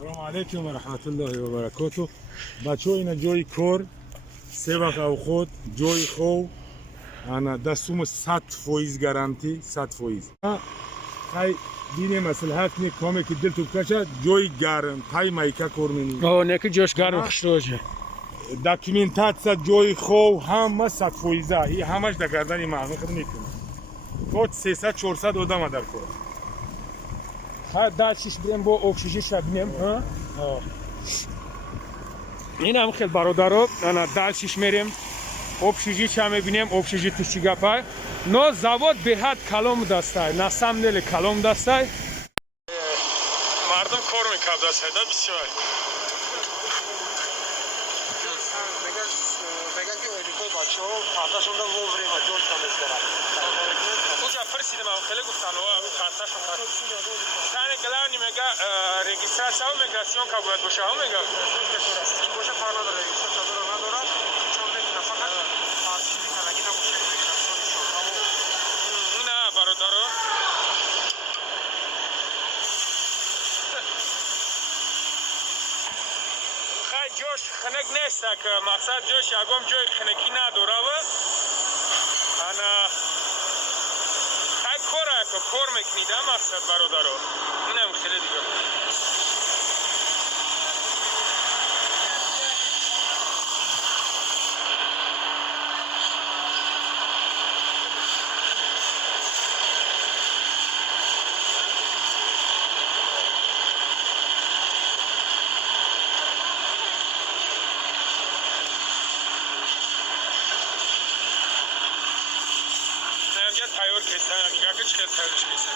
سلام علیکم و رحمت الله و برکاته. بچه‌ها اینا جای کار سه وقت اوقات جای خوب انا دستوم 100% گارانتی 100%. خای دینه مثلا هک کمی که دل تو کشه جای گارن تای مایکا کورمینی او نه که جوش گرم خشروجه داکیومنتاسیا جای خوب همه 100%. این همش در گردن معلومه خود میکنه. فوت 300 400 آدم در کار. ها داشتش بریم با اکسیژن شبنم ها این هم خیلی برادرها انا داشتش میریم اکسیژن چه میبینیم اکسیژن تو چی گپه نه زواد به حد کلام دسته نه سامنل کلام دسته مردم کار میکرد دسته بسیار بگن که الیکوی بچه ها خطاشون رو ووری و جون تمیز کنن اونجا فرسیدم هم خیلی گفتن و همین خطاشون خط تانه گلانی میگه رجیستراسیون و میگراسیون که باید باشه هم میگه چی باشه کار نداره رجیستر نداره نداره چون نمیدونه فقط پارچیزی کنگی نباشه نه برادرها خیلی جوش خنک نیست که مقصد جوش یکم جای خنکی نداره و انا خیلی کار میکنید هم مقصد برادرها اینم خیلی دیگه تایور کسان نگاه که چقدر تایورش کسان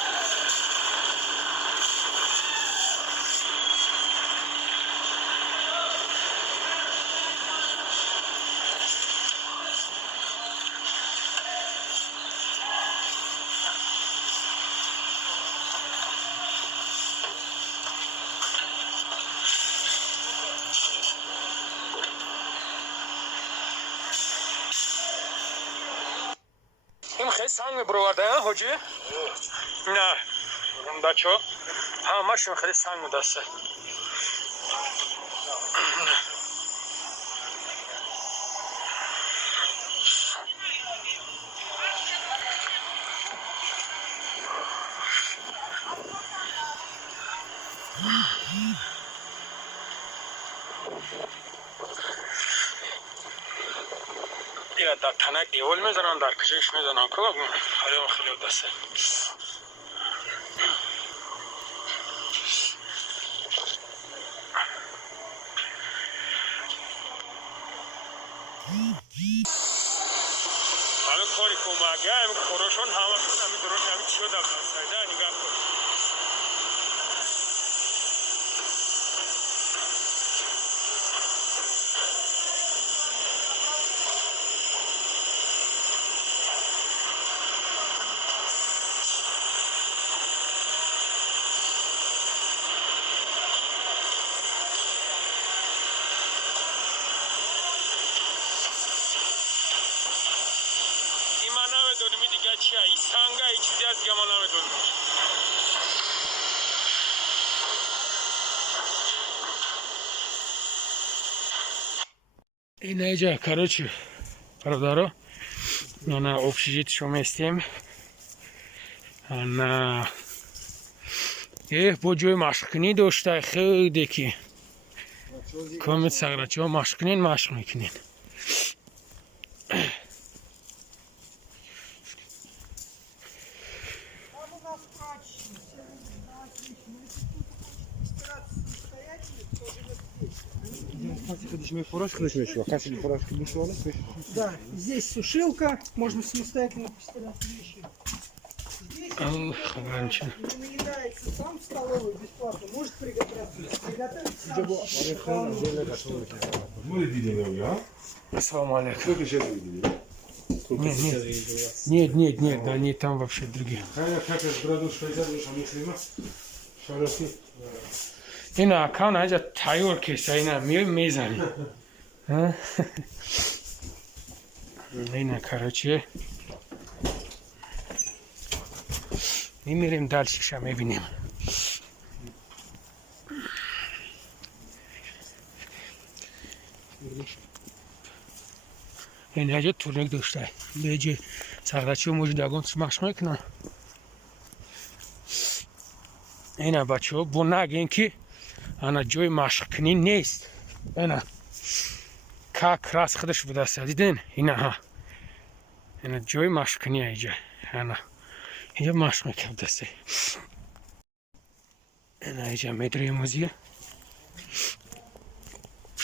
این خیلی سنگ برآورده ها حاجی؟ نه بچه ها همه‌شون خیلی سنگ دسته اینا در تنک دیوال میزنن در کشش میزنن که حالا خیلی دسته همه کاری کمگه همه کاراشون همشون همه درست همه چی در بستایده نگاه کن دیگه چیه این سنگه ای چیزی از دیگه ما نمیدونیم این اینجا короче برادرها انا اکسیژنشو میستیم انا با جای مشق کنی داشته خیلی که کامت سگرچه ها مشق کنین مشق میکنین Да, здесь сушилка, можно самостоятельно постирать вещи. Здесь наедается сам в столовой бесплатно, может приготовить сам. Ассаламу алейкум. Нет, они там вообще другие. اینا اکان اینجا تایور کسه اینا میزنی اینا کراچیه میمیریم دل شیشه میبینیم این اینجا تورنیک داشته بیجی سرچه موجود داگون مشق میکنن اینا بچه ها بو نگین که انا جای مشق کنی نیست اینا که کراس خودش بوده دیدین اینا ها اینا جای مشق کنی اینجا اینا اینجا مشق میکنم دسته اینا اینجا مدری موزیه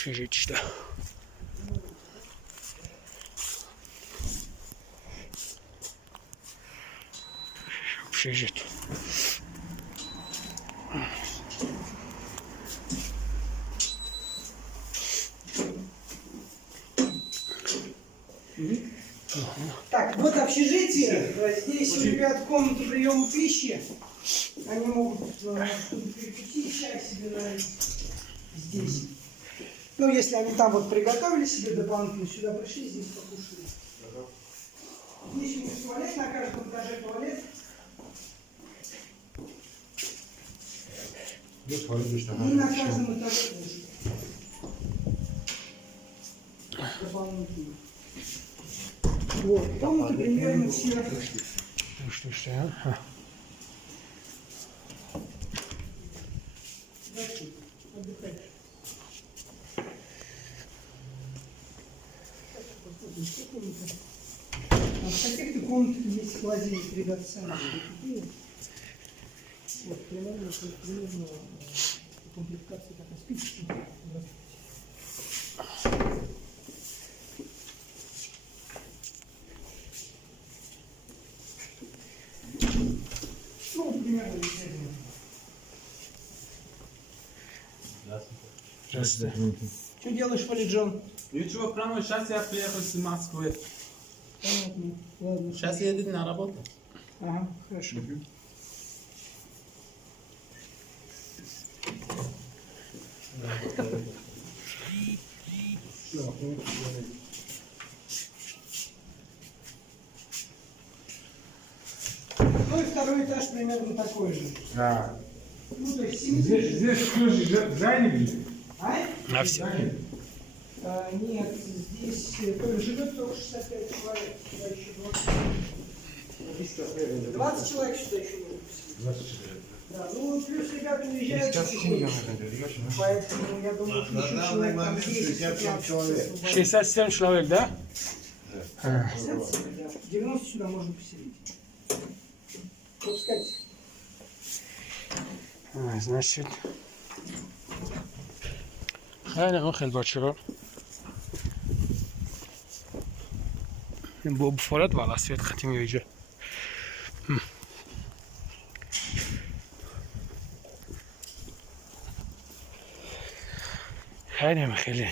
przeżyć przeżyć Так, вот общежитие. Здесь у ребят комната приема пищи. Они могут перекусить, чай себе налить здесь. Ну, если они там вот приготовили себе дополнительно, сюда пришли, здесь покушали. Здесь у них туалет, на каждом этаже туалет. И на каждом этаже тоже. Дополнительно. Вот, комнаты примерно все. Что? Отдыхать. В каких-то комнатах есть холодильник, ребята сами купили. Вот, примерно комплектация такая спичечная. Ну, примерно Здравствуйте. Что делаешь, Валиджон? Ничего, прямо сейчас я приехал из Москвы. Понятно. Ладно. Сейчас едет на работу. Ага, хорошо. Ну и второй этаж примерно такой же. Да. Ну, то есть Здесь тоже заняли? А? На все. Нет, здесь живет только 65 человек, сюда еще 20. 20 человек сюда еще можно поселить. 20 человек. Да, ну плюс ребята уезжают потихонечку. Поэтому я думаю, что еще человек там 10-15 человек. 67 человек, да? 67, да. 90 сюда можно поселить. Вот сказать. Значит, خیلی بچه ها این با بفارت بالا سویت ختمی ایجا خیلی